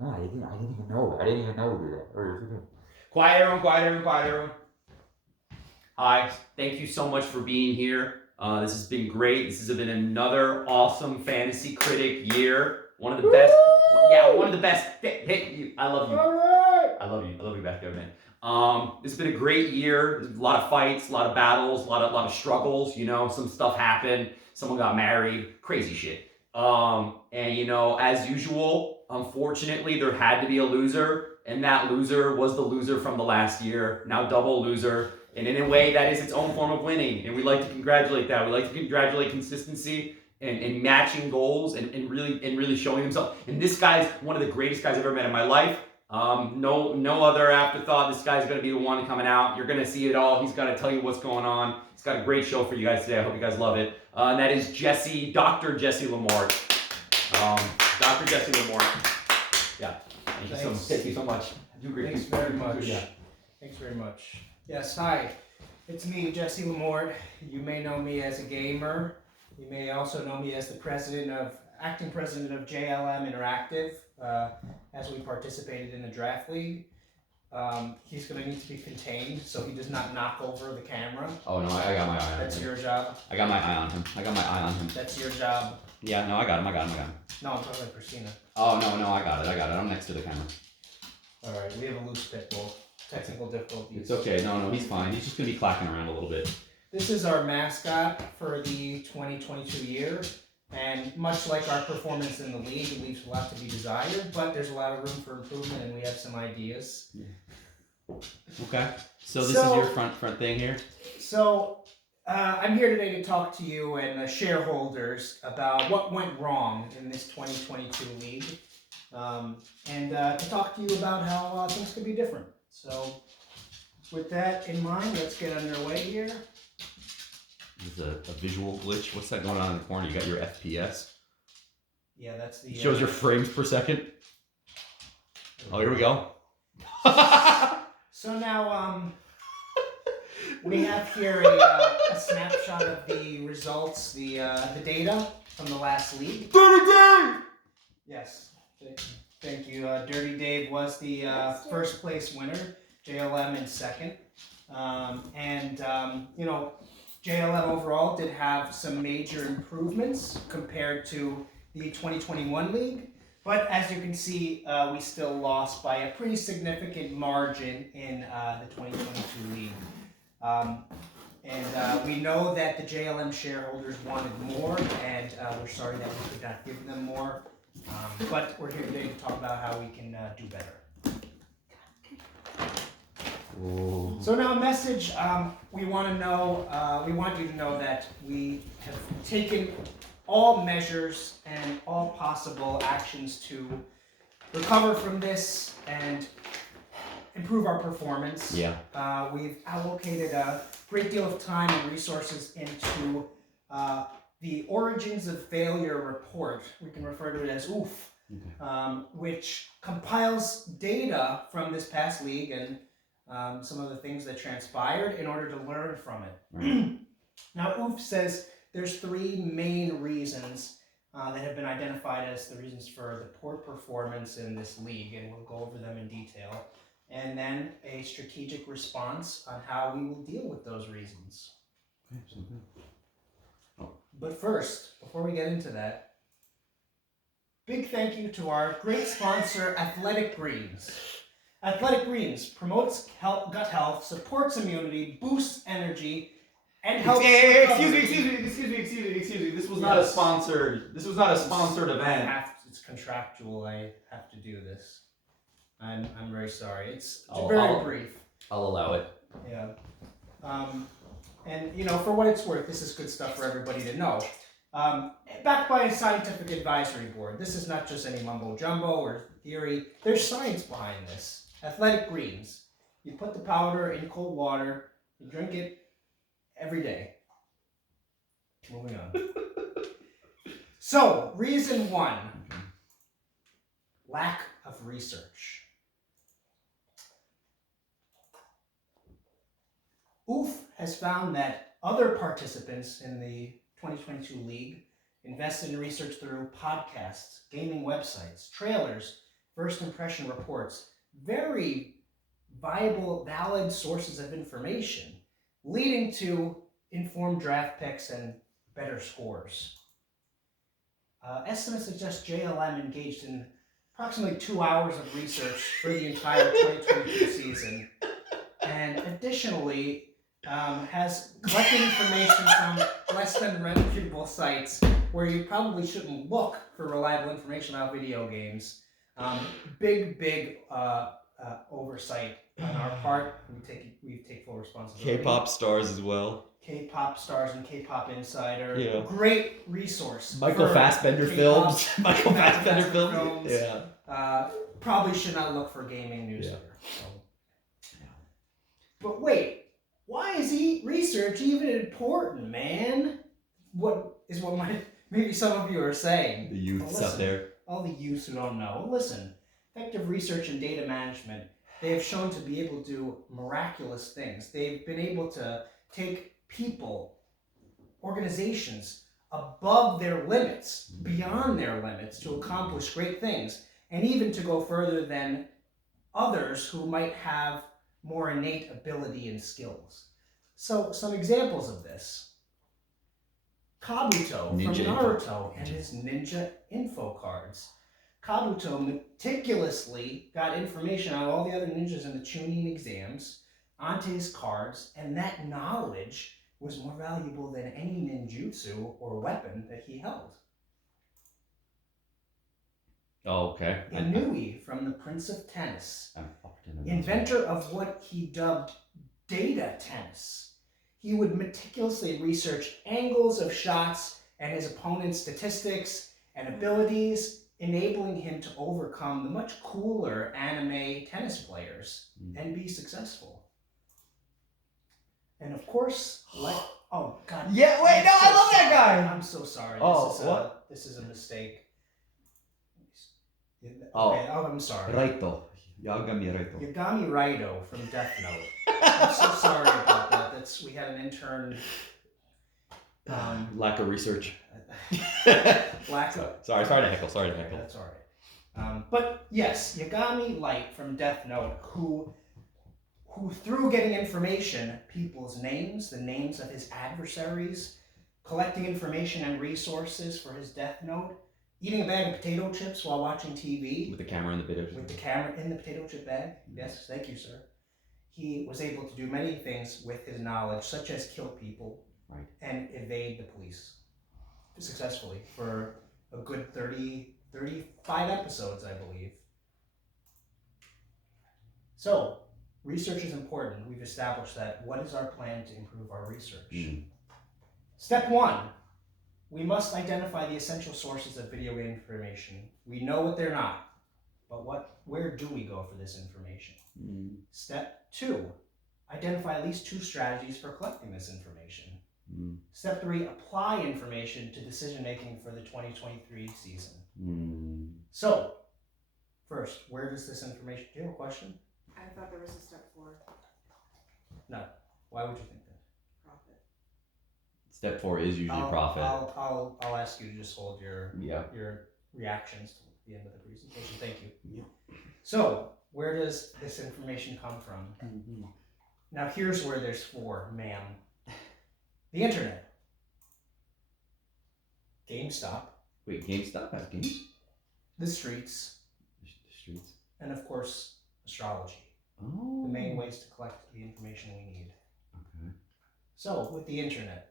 No, I didn't even know. I didn't even know we did that. Quiet everyone, quiet everyone, quiet everyone. Hi, thank you so much for being here. This has been great. This has been another awesome Fantasy Critic year. One of the best. Yeah, one of the best. Hey, I love you. All right. I love you. I love you back there, man. It's been a great year. There's a lot of fights, a lot of battles, a lot of struggles. You know, some stuff happened. Someone got married. Crazy shit. And you know, as usual, unfortunately, there had to be a loser, and that loser was the loser from the last year. Now double loser. And in a way, that is its own form of winning. And we like to congratulate that. We like to congratulate consistency and matching goals and really showing himself. And this guy's one of the greatest guys I've ever met in my life. No other afterthought. This guy's gonna be the one coming out. You're gonna see it all. He's gonna tell you what's going on. He's got a great show for you guys today. I hope you guys love it. And that is Dr. Jesse Lamort. Dr. Jesse Lamort. Yeah. Thank you so much. Thanks very much. Yeah. Thanks very much. Yes, hi. It's me, Jesse Lamort. You may know me as a gamer. You may also know me as the acting president of JLM Interactive, as we participated in the draft league. He's going to need to be contained so he does not knock over the camera. Oh no, I got my eye on him. That's your job. I got my eye on him. That's your job. Yeah, no, I got him. No, I'm talking about Christina. Oh no, I got it. I'm next to the camera. All right, we have a loose pit bull. Technical difficulties. It's okay. No, he's fine. He's just gonna be clacking around a little bit. This is our mascot for the 2022 year, and much like our performance in the league, it leaves a lot to be desired, but there's a lot of room for improvement, and we have some ideas. Yeah. Okay. So this is your front thing here. So I'm here today to talk to you and the shareholders about what went wrong in this 2022 league, and to talk to you about how things could be different. So, with that in mind, let's get underway here. There's a visual glitch. What's that going on in the corner? You got your FPS. Yeah, that's the. It shows your frames per second. Oh, here we go. So now, we have here a snapshot of the results, the data from the last league. Dirty Dave! Yes. Thank you. Dirty Dave was the first place winner, JLM in second. You know, JLM overall did have some major improvements compared to the 2021 league. But as you can see, we still lost by a pretty significant margin in the 2022 league. We know that the JLM shareholders wanted more, and we're sorry that we could not give them more. But we're here today to talk about how we can do better. Ooh. So now a message we want you to know that we have taken all measures and all possible actions to recover from this and improve our performance. Yeah. We've allocated a great deal of time and resources into the Origins of Failure report. We can refer to it as OOF, which compiles data from this past league and some of the things that transpired in order to learn from it. Right. Now, OOF says there's three main reasons that have been identified as the reasons for the poor performance in this league, and we'll go over them in detail. And then a strategic response on how we will deal with those reasons. But first, before we get into that, big thank you to our great sponsor, Athletic Greens. Athletic Greens promotes gut health, supports immunity, boosts energy, and helps. Excuse me. This was not a sponsored. This was not a sponsored event. It's contractual. I have to do this. I'm very sorry. It's very brief. I'll allow it. Yeah. And, you know, for what it's worth, this is good stuff for everybody to know. Backed by a scientific advisory board. This is not just any mumbo jumbo or theory. There's science behind this. Athletic Greens. You put the powder in cold water, you drink it every day. Moving on. So, reason one. Lack of research. OOF has found that other participants in the 2022 league invested in research through podcasts, gaming websites, trailers, first impression reports, very viable, valid sources of information, leading to informed draft picks and better scores. Estimates suggest JLM engaged in approximately 2 hours of research for the entire 2022 season, and additionally has collected information from less than reputable sites where you probably shouldn't look for reliable information about video games. Big oversight on our part. We take full responsibility. K-pop stars as well. K-pop stars and K-pop Insider. Yeah. Great resource. Michael for Fassbender K-pop, films. Michael Fassbender films. films. Yeah. Probably should not look for gaming news Yeah. here. So. But wait, why is research even important, man? What maybe some of you are saying. The youths out there. All the youths who don't know. Listen, effective research and data management, they have shown to be able to do miraculous things. They've been able to take people, organizations above their limits, beyond their limits, to accomplish great things, and even to go further than others who might have more innate ability and skills. So, some examples of this. Kabuto from Naruto and his ninja info cards. Kabuto meticulously got information on all the other ninjas in the Chunin exams onto his cards, and that knowledge was more valuable than any ninjutsu or weapon that he held. Oh, okay. Inui from the Prince of Tennis, inventor of what he dubbed data tennis. He would meticulously research angles of shots and his opponent's statistics and abilities, enabling him to overcome the much cooler anime tennis players and be successful. And of course, oh god. Yeah, wait, no, I love that guy. I'm so sorry. Oh, This is a mistake. Oh. Okay, I'm sorry. Raito. Yagami Raito. Yagami Raito from Death Note. I'm so sorry about that. We had an intern. Lack of research. Lack of. Sorry to heckle. That's all right. But yes, Yagami Light from Death Note, who through getting information, people's names, the names of his adversaries, collecting information and resources for his Death Note, eating a bag of potato chips while watching TV. With the camera in the potato chip. With the camera in the potato chip bag. Yes, thank you, sir. He was able to do many things with his knowledge, such as kill people and evade the police successfully for a good 35 episodes, I believe. So, research is important. We've established that. What is our plan to improve our research? Step 1. We must identify the essential sources of video game information. We know what they're not, but where do we go for this information? Step 2. Identify at least 2 strategies for collecting this information. Step 3. Apply information to decision making for the 2023 season. So, first, where does this information? Do you have a question? I thought there was a step 4. No. Why would you think that? Profit. Step 4 is usually profit. I'll ask you to just hold your Yeah. reactions to the end of the presentation. Thank you. Yeah. So, where does this information come from? Now, here's where there's 4, ma'am. The internet. GameStop. Wait, GameStop has games? The streets. The streets. And of course, astrology. Oh. The main ways to collect the information we need. Okay. So, with the internet,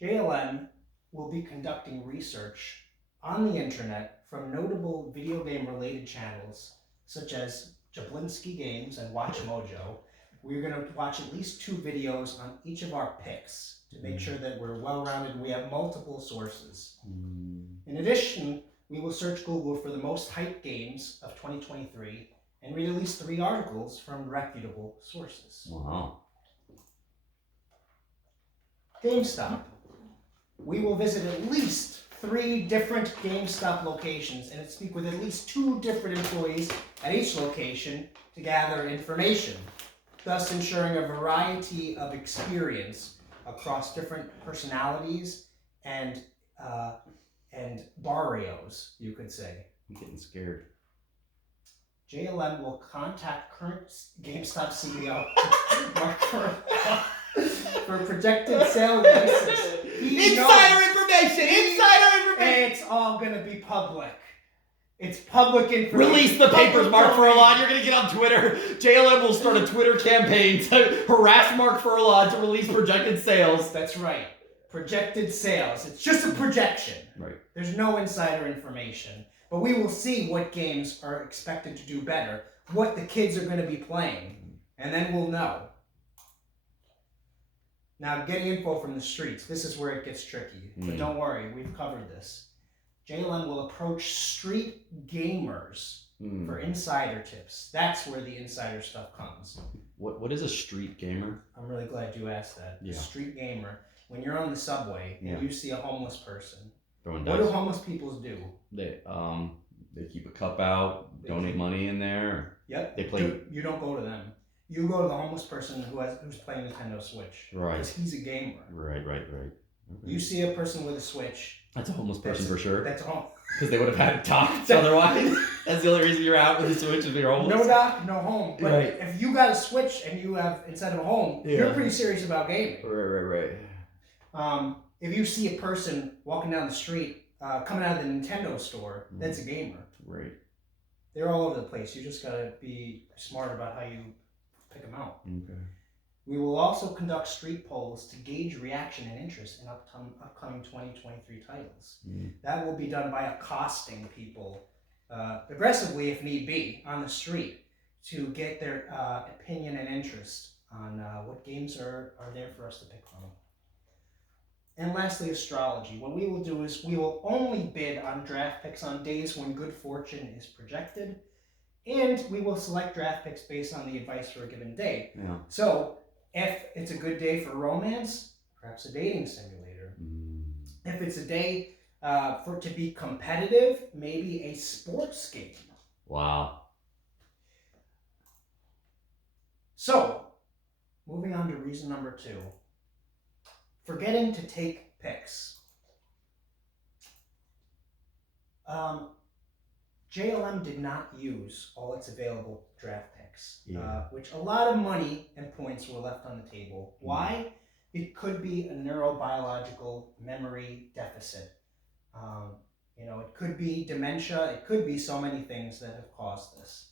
JLM will be conducting research on the internet from notable video game related channels such as Jablinski Games and Watch Mojo. We're going to watch at least 2 videos on each of our picks to make sure that we're well-rounded and we have multiple sources. In addition, we will search Google for the most hyped games of 2023 and read at least 3 articles from reputable sources. Wow. GameStop. We will visit at least 3 different GameStop locations and speak with at least 2 different employees at each location to gather information, thus ensuring a variety of experience across different personalities and barrios, you could say. I'm getting scared. JLM will contact current GameStop CEO Mark Furlong for projected sale releases. Insider information! And it's all gonna be public. It's public information. Release the papers, Public Mark domain. Furlong. You're going to get on Twitter. JLM will start a Twitter campaign to harass Mark Furlong to release projected sales. That's right. Projected sales. It's just a projection. Right. There's no insider information. But we will see what games are expected to do better, what the kids are going to be playing, and then we'll know. Now, getting info from the streets, this is where it gets tricky. But don't worry, we've covered this. JLM will approach street gamers for insider tips. That's where the insider stuff comes. What is a street gamer? I'm really glad you asked that. Yeah. A street gamer. When you're on the subway and you see a homeless person, Throwing what dice. do homeless people do? They keep a cup out, donate money in there. Yep. They play. You don't go to them. You go to the homeless person who's playing Nintendo Switch. Right. Because he's a gamer. Right. Okay. You see a person with a Switch. That's a homeless person for sure. That's all. Because they would have had to talk otherwise. That's the only reason you're out with the Switch is you're homeless. No dock, no home. But Right. if you got a Switch and you have, instead of a home, you're pretty serious about gaming. Right. If you see a person walking down the street, coming out of the Nintendo store, that's a gamer. Right. They're all over the place. You just gotta be smart about how you pick them out. Okay. We will also conduct street polls to gauge reaction and interest in upcoming 2023 titles. That will be done by accosting people aggressively, if need be, on the street to get their opinion and interest on what games are there for us to pick from. And lastly, astrology. What we will do is we will only bid on draft picks on days when good fortune is projected, and we will select draft picks based on the advice for a given day. Yeah. So, if it's a good day for romance, perhaps a dating simulator. If it's a day for to be competitive, maybe a sports game. Wow. So, moving on to reason number 2. Forgetting to take picks. JLM did not use all its available draft picks, which a lot of money and points were left on the table. Why? It could be a neurobiological memory deficit. It could be dementia. It could be so many things that have caused this.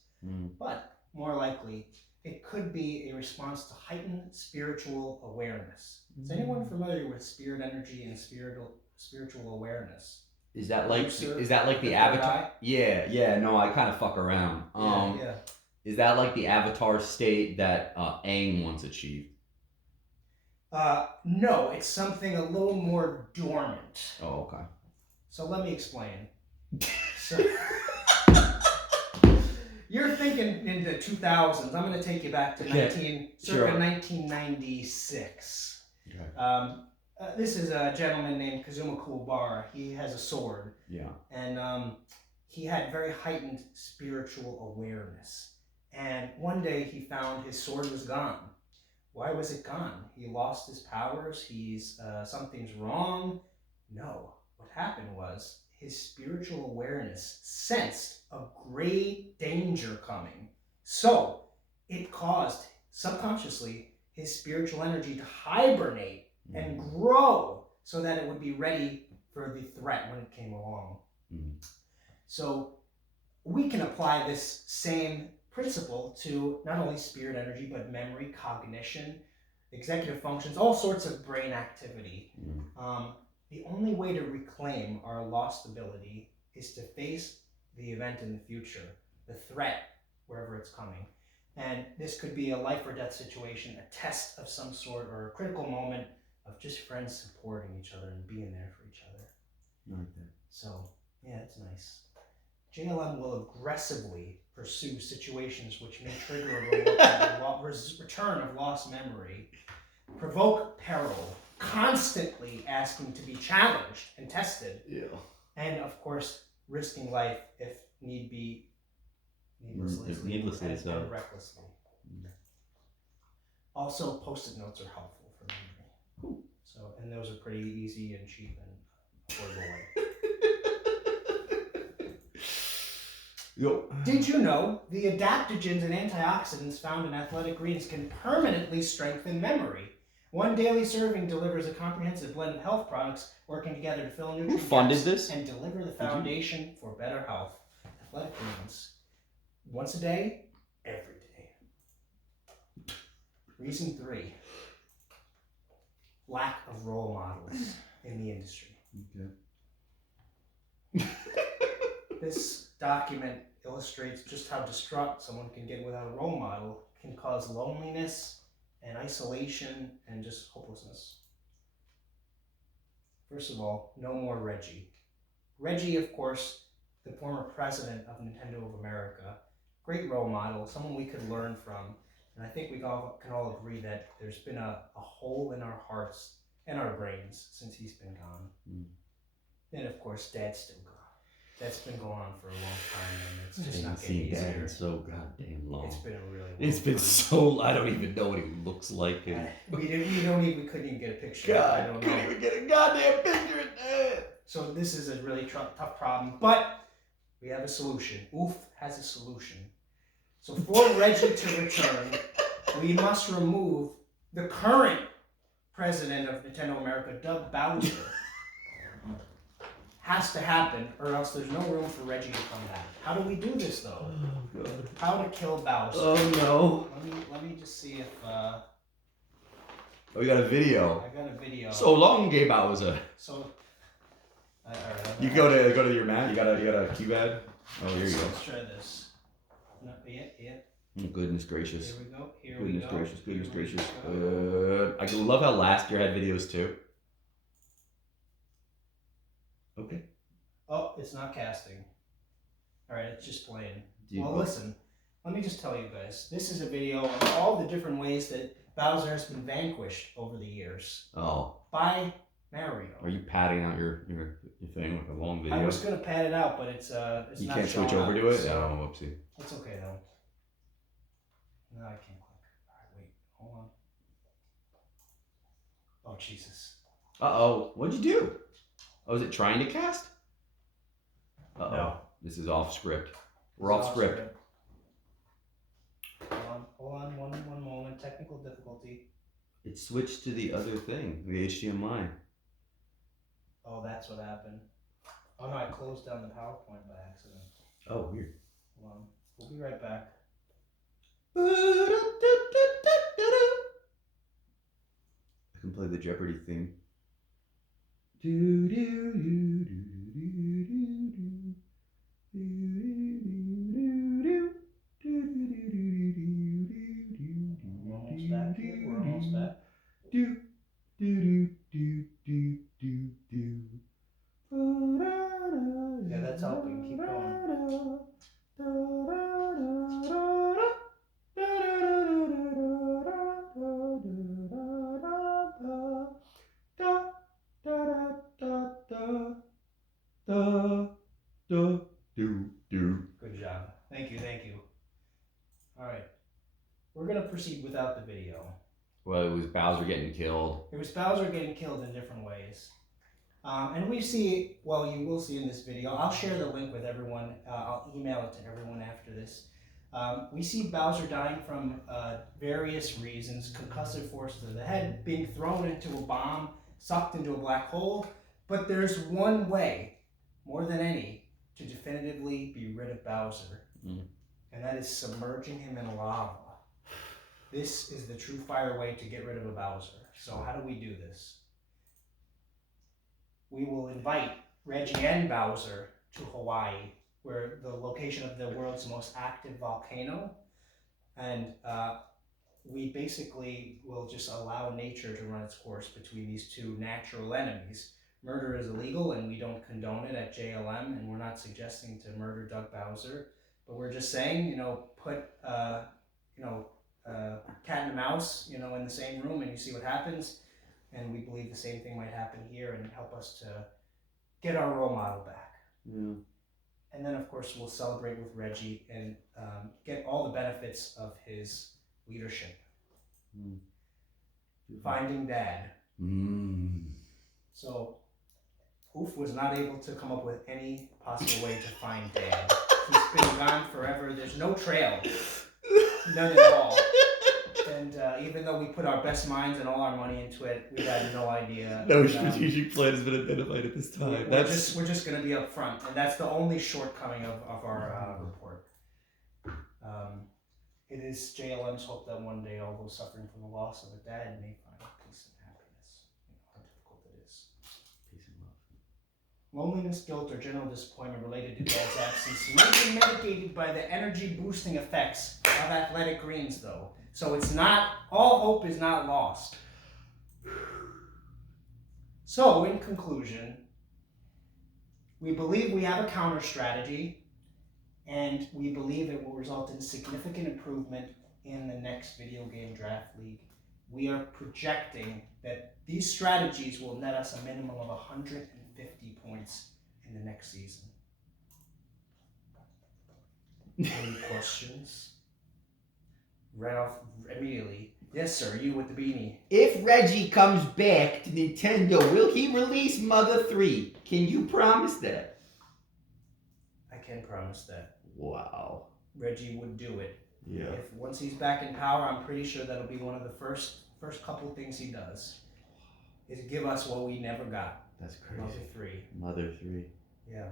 But more likely, it could be a response to heightened spiritual awareness. Is anyone familiar with spirit energy and spiritual awareness? Is that like the third avatar? eye? Yeah. No, I kind of fuck around. Yeah. Is that like the avatar state that Aang once achieved? No, it's something a little more dormant. Oh, okay. So let me explain. So, you're thinking in the 2000s. I'm going to take you back to circa 1996. Okay. This is a gentleman named Kazuma Kuwabara. He has a sword. Yeah. And he had very heightened spiritual awareness. And one day he found his sword was gone. Why was it gone? He lost his powers? Something's wrong? No. What happened was his spiritual awareness sensed a great danger coming. So it caused, subconsciously, his spiritual energy to hibernate and grow so that it would be ready for the threat when it came along. So we can apply this same principle to not only spirit energy, but memory, cognition, executive functions, all sorts of brain activity. The only way to reclaim our lost ability is to face the event in the future, the threat, wherever it's coming. And this could be a life or death situation, a test of some sort, or a critical moment of just friends supporting each other and being there for each other. Like that. So, yeah, it's nice. JLM will aggressively pursue situations which may trigger a return of lost memory, provoke peril, constantly asking to be challenged and tested, and of course, risking life if need be, needlessly and recklessly. Also, post-it notes are helpful for memory. Cool. So, and those are pretty easy and cheap and affordable way. Yo. Did you know the adaptogens and antioxidants found in athletic greens can permanently strengthen memory? One daily serving delivers a comprehensive blend of health products working together to fill nutrient funded gaps this? and deliver the foundation for better health. Athletic greens. Once a day, every day. Reason 3. Lack of role models in the industry. Okay. This document illustrates just how distraught someone can get without a role model. It can cause loneliness and isolation and just hopelessness. First of all, no more Reggie. Reggie, of course, the former president of Nintendo of America, great role model, someone we could learn from. And I think we can all agree that there's been a hole in our hearts and our brains since he's been gone. And of course, Dad's still gone. That's been going on for a long time, and it's just not getting easier. Dad so goddamn long. It's been a really long It's been time. so. I don't even know what he looks like. And We couldn't even get a picture. God, I don't couldn't know. even get a goddamn picture of that. So this is a really tough problem, but we have a solution. Oof has a solution. So for Reggie to return, we must remove the current president of Nintendo America, Doug Bowser. Has to happen, or else there's no room for Reggie to come back. How do we do this, though? Oh god. How to kill Bowser? Oh no. Let me just see if Oh, we got a video. I got a video. So long, Gabe Bowser. So. You go to your mat. You got a keypad. Oh, here you go. Let's try this. No, yeah. Oh, goodness gracious. Here we go. Goodness gracious. Goodness Here we gracious. go. I love how last year had videos too. Okay. Oh, it's not casting. All right, it's just playing. Dude, Well, listen. Let me just tell you guys. This is a video of all the different ways that Bowser has been vanquished over the years Oh, by Mario. are you padding out your thing with a long video? I was gonna pad it out, but it's You not can't showing switch over up, to it? so Oh, whoopsie. It's okay though. No, I can't click. All right, wait, hold on. Oh Jesus. Uh-oh. What'd you do? Oh, is it trying to cast? Uh-oh. No. This is off script. We're off script. Hold on, one moment. Technical difficulty. It switched to the other thing, the HDMI. Oh, that's what happened. Oh no, I closed down the PowerPoint by accident. Oh, weird. Hold on. We'll be right back. I can play the Jeopardy theme. We're almost back here. We're almost back. Yeah, that's helping. Keep going. Good job. Thank you. All right. We're going to proceed without the video. Well, it was Bowser getting killed. It was Bowser getting killed in different ways. And we see, well, you will see in this video, I'll share the link with everyone. I'll email it to everyone after this. We see Bowser dying from various reasons: concussive force to the head, being thrown into a bomb, sucked into a black hole. But there's one way, more than any, to definitively be rid of Bowser. And that is submerging him in lava. This is the true fire way to get rid of a Bowser. So how do we do this? We will invite Reggie and Bowser to Hawaii, where the location of the world's most active volcano. And we basically will just allow nature to run its course between these two natural enemies. Murder is illegal, and we don't condone it at JLM, and we're not suggesting to murder Doug Bowser. But we're just saying, put, cat and a mouse, in the same room, and you see what happens. And we believe the same thing might happen here and help us to get our role model back. Yeah. And then, of course, we'll celebrate with Reggie and get all the benefits of his leadership. Finding Dad. So, Oof was not able to come up with any possible way to find Dad. He's been gone forever. There's no trail, none at all. And even though we put our best minds and all our money into it, we had no idea. No And, strategic plan has been identified at this time. we're just going to be upfront, and that's the only shortcoming of our report. It is JLM's hope that one day all those suffering from the loss of a dad may find peace and happiness. You know how difficult it is. Peace and love. Loneliness, guilt, or general disappointment related to dad's absence might be mitigated by the energy-boosting effects of athletic greens, though. So it's not, all hope is not lost. So, in conclusion, we believe we have a counter strategy, and we believe it will result in significant improvement in the next video game draft league. We are projecting that these strategies will net us a minimum of 150 points in the next season. Any questions? Right off immediately. Yes, sir, you with the beanie. If Reggie comes back to Nintendo, will he release Mother 3? Can you promise that? I can promise that. Wow. Reggie would do it. Yeah. If once he's back in power, I'm pretty sure that'll be one of the first couple things he does. Is give us what we never got. That's crazy. Mother 3. Mother 3. Yeah.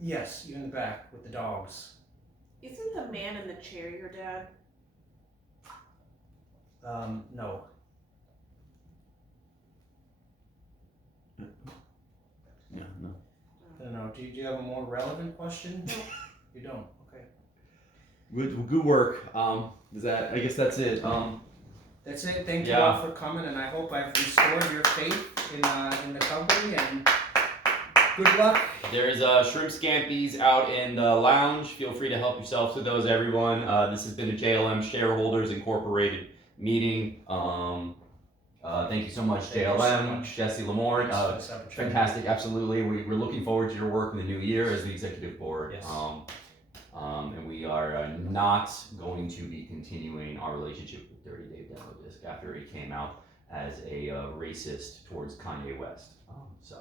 Yes, you in the back with the dogs. Isn't the man in the chair your dad? No. Yeah, no. I don't know. Do you have a more relevant question? No. You don't. Okay. Good work. I guess that's it. That's it. Thank you Yeah. all for coming, and I hope I've restored your faith in the company. And good luck. There's shrimp scampies out in the lounge. Feel free to help yourself to those, everyone. This has been a JLM Shareholders Incorporated meeting. Thank you so much, Thank you so JLM, much. Jesse Lamore. Thanks for this opportunity. Fantastic, absolutely. We're looking forward to your work in the new year as the executive board. Yes. And we are not going to be continuing our relationship with Dirty Dave Demo Disc after it came out as a racist towards Kanye West. So.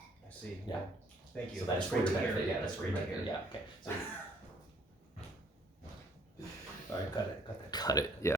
I see. Yeah. Thank you. So that's for great your to hear. benefit. Yeah, that's for your great to benefit. hear. Yeah. Okay. So All right, cut it. Cut that. cut it. Yeah.